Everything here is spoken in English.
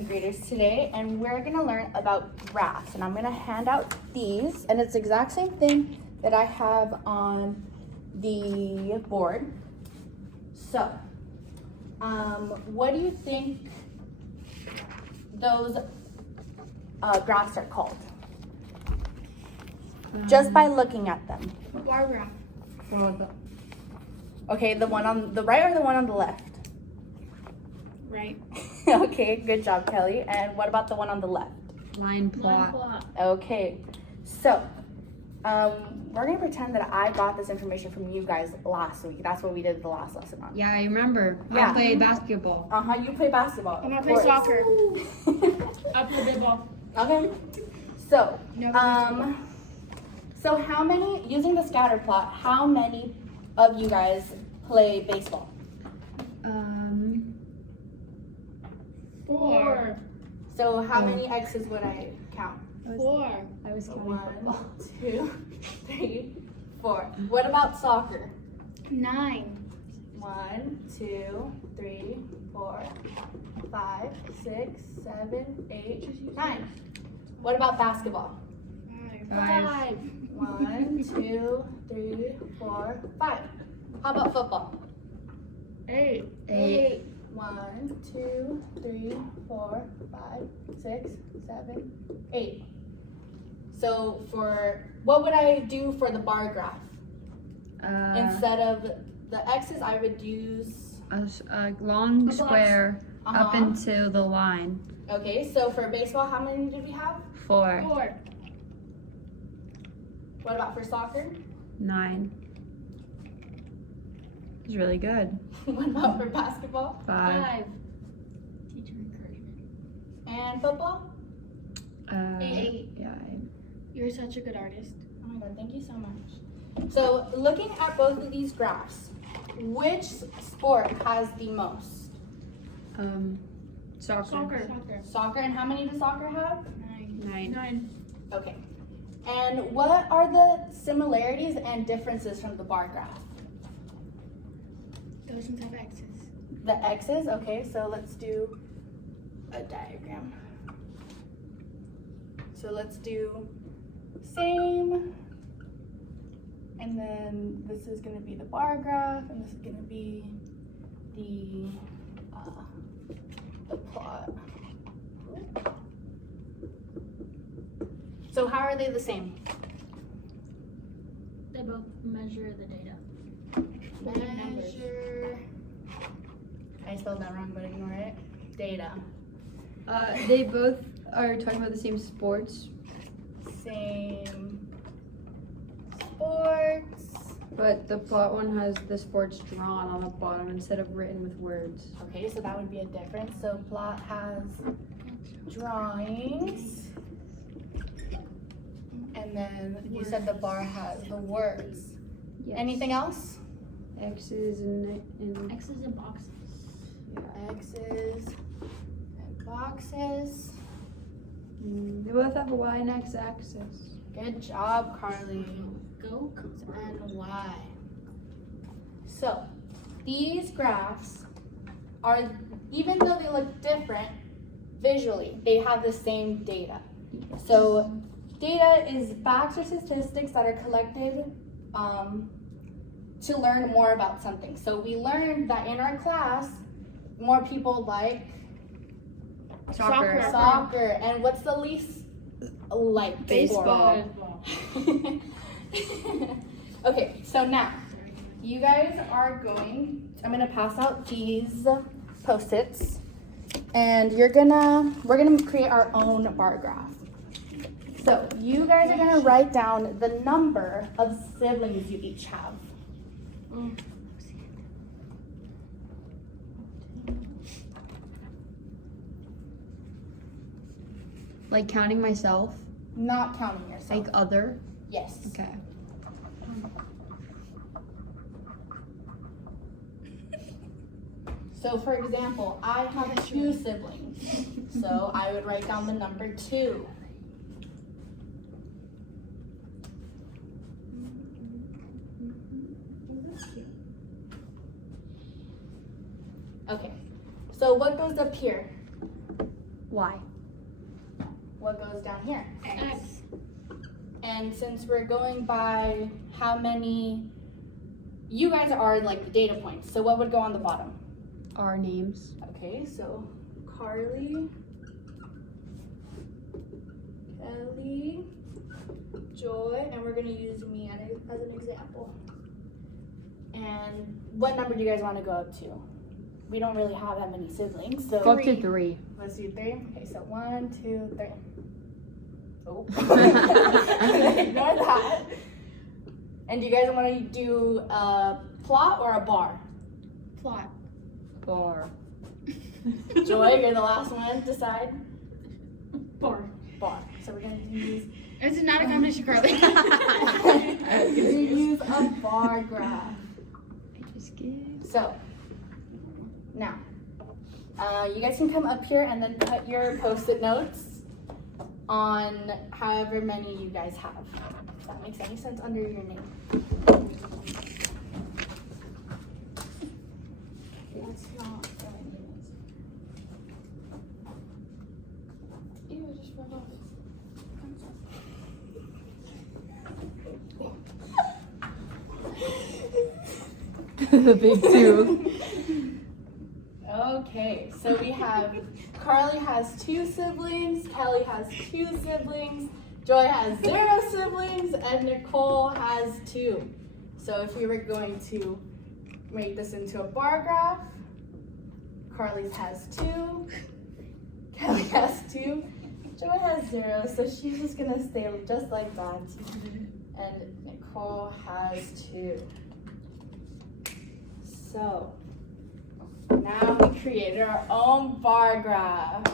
second graders today, and we're gonna learn about graphs. And I'm gonna hand out these, and it's the exact same thing that I have on the board. So, what do you think those graphs are called? Just by looking at them. Bar graph. Okay, the one on the right or the one on the left? Right. Okay, good job, Kelly. And what about the one on the left? Line plot. Okay, so we're gonna pretend that I got this information from you guys last week. That's what we did the last lesson on. Yeah, I remember. Yeah. I played basketball. You play basketball. And I of play course. soccer. I play baseball. Okay, so No, so how many, using the scatter plot, how many of you guys play baseball? 4. So how many X's would I count? 4. I was counting 1, football. 2, 3, 4. What about soccer? 9. 1, 2, 3, 4, 5, 6, 7, 8, 9. What about basketball? 5. 1, 2, 3, 4, 5. How about football? 8. 8. 1, 2, 3, 4, 5, 6, 7, 8. So for, what would I do for the bar graph? Instead of the X's, I would use, A long A box. square up Uh-huh. into the line. okay, so for baseball, how many did we have? 4. 4. What about for soccer? 9. It's really good. What about for basketball? 5. 5. Teacher encouragement. And football? 8. Yeah. You're such a good artist. Oh my god, thank you so much. So looking at both of these graphs, which sport has the most? Soccer. Soccer, and how many does soccer have? 9. 9. Okay. And what are the similarities and differences from the bar graph? Doesn't have X's. The X's, okay, so let's do a diagram. So let's do same, and then this is gonna be the bar graph, and this is gonna be the plot. So how are they the same? They both measure the data. Measure. I spelled that wrong, but ignore it. Data. They both are talking about the same sports, Same sports. but the plot one has the sports drawn on the bottom instead of written with words. Okay, so that would be a difference. So plot has drawings. And then you said the bar has the words. Yes. Anything else? X's and X's and boxes. X's and boxes. They both have a Y and X axis. Good job, Carly. Go. And Y. So these graphs are, even though they look different visually, they have the same data. So data is facts or statistics that are collected to learn more about something. So we learned that in our class, more people like Soccer. soccer. And what's the least like? Baseball. Okay, so now you guys are going, I'm gonna pass out these Post-its, and we're gonna create our own bar graph. So you guys are gonna write down the number of siblings you each have. Like counting myself, Not counting yourself. like other. Yes. Okay. So for example, I have 2 siblings. So I would write down the number 2. Okay. So what goes up here? Y. What goes down here? X. And since we're going by how many, you guys are like the data points. So what would go on the bottom? Our names. Okay, so Carly, Kelly, Joy, and we're gonna use me as an example. And what number do you guys want to go up to? We don't really have that many siblings, so Go up to 3. let's do 3. Okay, so 1, 2, 3. Oh, ignore that. And do you guys want to do a plot or a bar? Plot. Bar. Joy, you're the last one. Decide. Bar. Bar. So we're gonna use. This is not a competition, Carly. We're gonna use a bar graph. So now, you guys can come up here and then put your post-it notes on however many you guys have. If that makes any sense under your name. That's not what my name is. Ew, it just fell off. The big 2. Okay, so we have Carly has 2 siblings, Kelly has 2 siblings, Joy has 0 siblings, and Nicole has 2. So if we were going to make this into a bar graph, Carly's has 2, Kelly has 2, Joy has 0, so she's just gonna stay just like that. And Nicole has 2. So now we created our own bar graph.